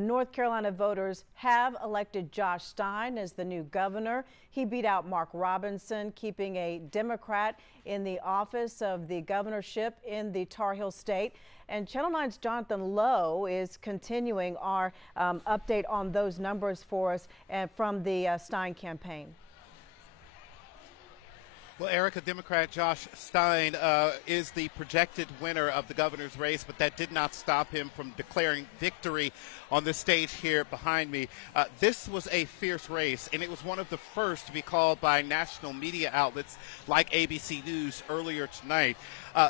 North Carolina voters have elected Josh Stein as the new governor. He beat out Mark Robinson, keeping a Democrat in the office of the governorship in the Tar Heel state. And Channel 9's Jonathan Lowe is continuing our update on those numbers for us and from the Stein campaign. Well, Erica, Democrat Josh Stein is the projected winner of the governor's race, but that did not stop him from declaring victory on the stage here behind me. This was a fierce race, and it was one of the first to be called by national media outlets like ABC News earlier tonight.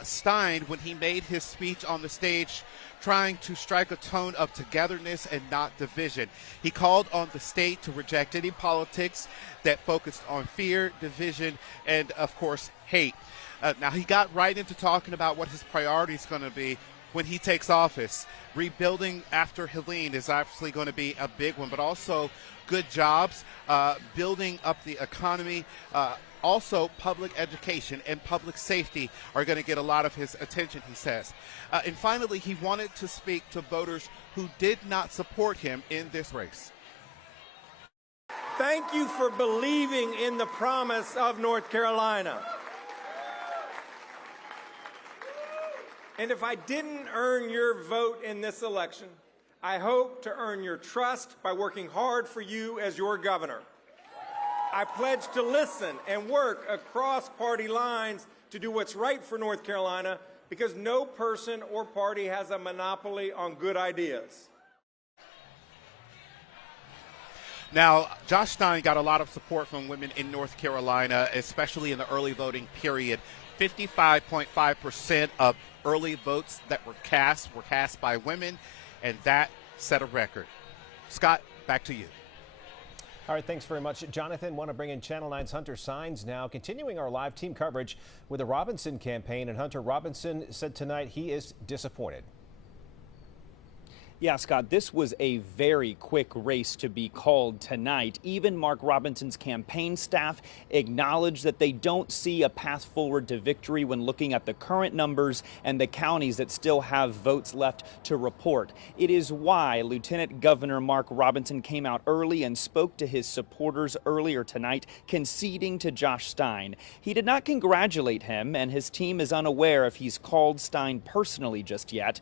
Stein, when he made his speech on the stage, trying to strike a tone of togetherness and not division. He called on the state to reject any politics that focused on fear, division, and, of course, hate. Now, he got right into talking about what his priority is going to be when he takes office. Rebuilding after Helene is obviously going to be a big one, but also good jobs, building up the economy, also public education and public safety are going to get a lot of his attention, he says. And finally, he wanted to speak to voters who did not support him in this race. Thank you for believing in the promise of North Carolina. And if I didn't earn your vote in this election, I hope to earn your trust by working hard for you as your governor. I pledge to listen and work across party lines to do what's right for North Carolina, because no person or party has a monopoly on good ideas. Now, Josh Stein got a lot of support from women in North Carolina, especially in the early voting period. 55.5% of early votes that were cast by women, and that set a record. Scott, back to you. All right, thanks very much, Jonathan. Want to bring in Channel 9's Hunter Saenz now, continuing our live team coverage with the Robinson campaign. And Hunter, Robinson said tonight he is disappointed. Yeah, Scott, this was a very quick race to be called tonight. Even Mark Robinson's campaign staff acknowledged that they don't see a path forward to victory when looking at the current numbers and the counties that still have votes left to report. It is why Lieutenant Governor Mark Robinson came out early and spoke to his supporters earlier tonight, conceding to Josh Stein. He did not congratulate him, and his team is unaware if he's called Stein personally just yet.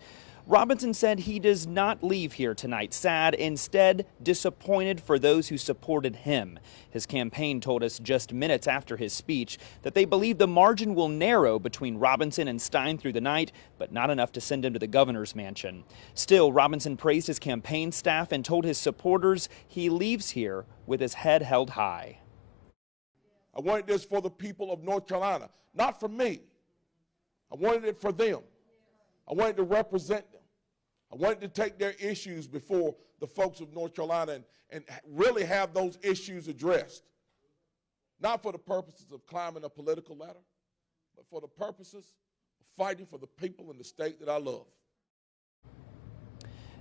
Robinson said he does not leave here tonight sad, instead disappointed for those who supported him. His campaign told us just minutes after his speech that they believe the margin will narrow between Robinson and Stein through the night, but not enough to send him to the governor's mansion. Still, Robinson praised his campaign staff and told his supporters he leaves here with his head held high. I wanted this for the people of North Carolina, not for me. I wanted it for them. I wanted to represent them. I wanted to take their issues before the folks of North Carolina and really have those issues addressed. Not for the purposes of climbing a political ladder, but for the purposes of fighting for the people in the state that I love.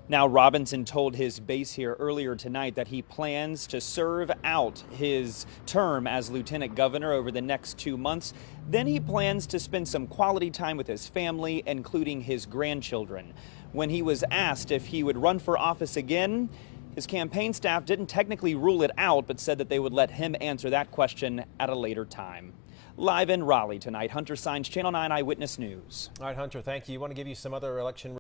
Now, Robinson told his base here earlier tonight that he plans to serve out his term as lieutenant governor over the next 2 months. Then he plans to spend some quality time with his family, including his grandchildren. When he was asked if he would run for office again, his campaign staff didn't technically rule it out, but said that they would let him answer that question at a later time. Live in Raleigh tonight, Hunter Saenz, Channel 9 Eyewitness News. All right, Hunter, thank you. I want to give you some other election